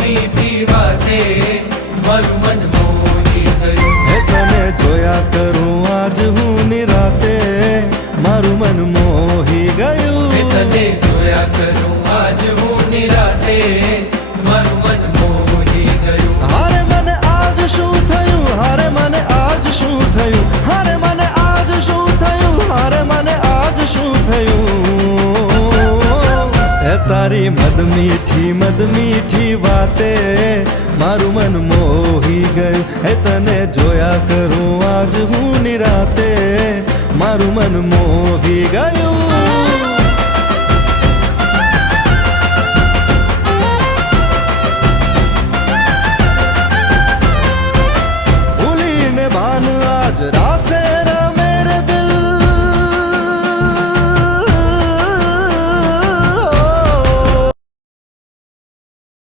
મીઠી વાતે મારું મન મોહી ગયું. તને જોયા કરું આજ હું નિરાતે મારું મન મોહી ગયું. તને જોયા કરું આજ હું નિરાતે મારું મન મોહી ગયું. હારે મને આજ શું થયું, હારે મને આજ શું થયું, હારે મને આજ શું થયું, હારે મને આજ શું થયું. એ તારી મદ મીઠી વાતે મારું મન મોહી ગયું. એ તને જોયા કરું આજ હું નિરાતે મારું મન મોહી ગયું.